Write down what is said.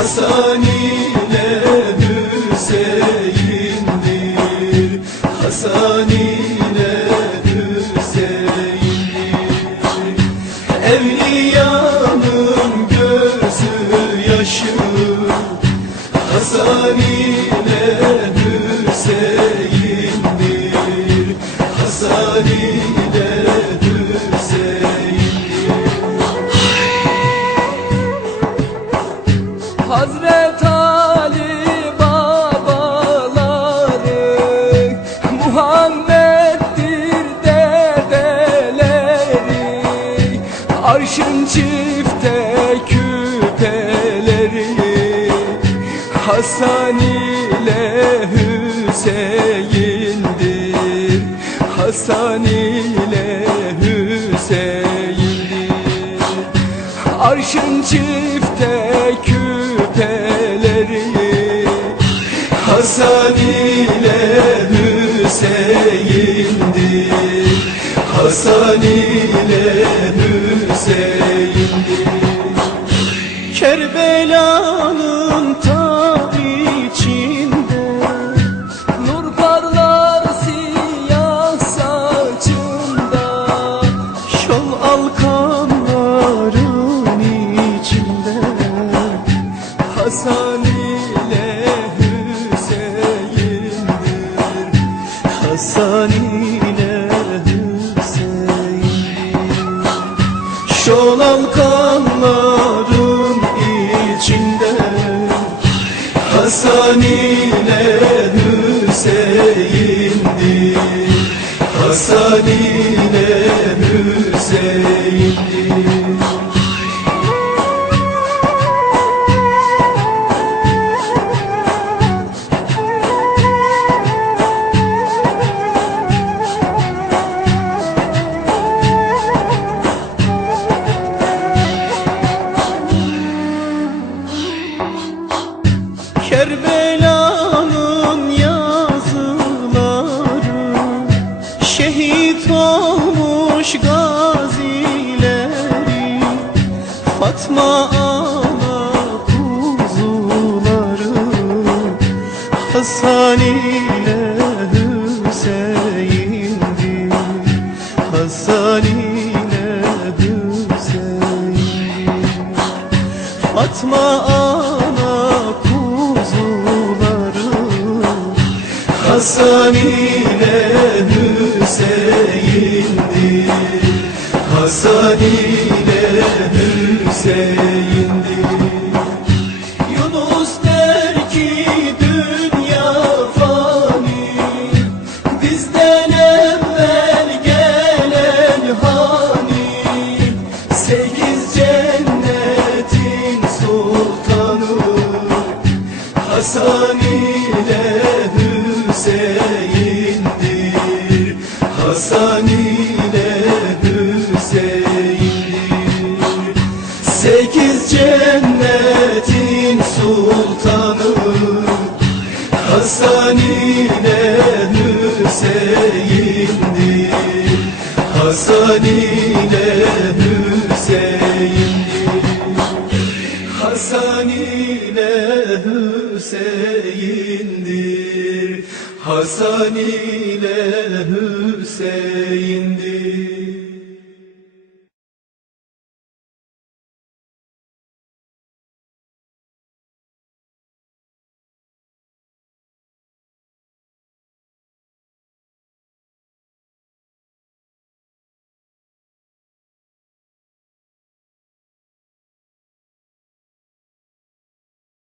Hasan ile Hüseyin'dir, Hasan ile Hüseyin'dir. Evliyanın gözü yaşı, Hasan ile Hüseyin'dir, Hasan ile Hazret Ali babaları, Muhammed'dir dedeleri, arşın çifte küpeleri, Hasan ile Hüseyin'dir, Hasan ile Hüseyin'dir. Arşın çifte küpeleri, Hasan ile Hüseyin'dir, Hasan ile Hüseyin'dir. Kerbela'nın ta içinde nur parlar siyah saçında, şol alkanların içinde, Hasan ile Hüseyin'dir, Hasan ile Hüseyin'dir. Şol alkanların içinde, Hasan ile Hüseyin'dir, Hasan ile Hüseyin'dir. Kerbela'nın yazıları, şehit olmuş gazileri, Fatma ana kuzuları, Hasan ile Hüseyin'dir, Hasan ile Hüseyin'dir. Fatma ana kuzuları, Hasan ile Hüseyin'dir, Hasan ile Hüseyin'dir. Yunus der ki dünya fani, bizden evvel gelen hani, 8 cennetin sultanı, Hasan ile Hüseyin'dir, Hasan ile Hüseyin'dir. 8 cennetin sultanı, Hasan ile Hüseyin'dir, Hasan ile Hüseyin'dir. Hasan ile Hüseyin'dir, Hasan ile Hüseyin'dir.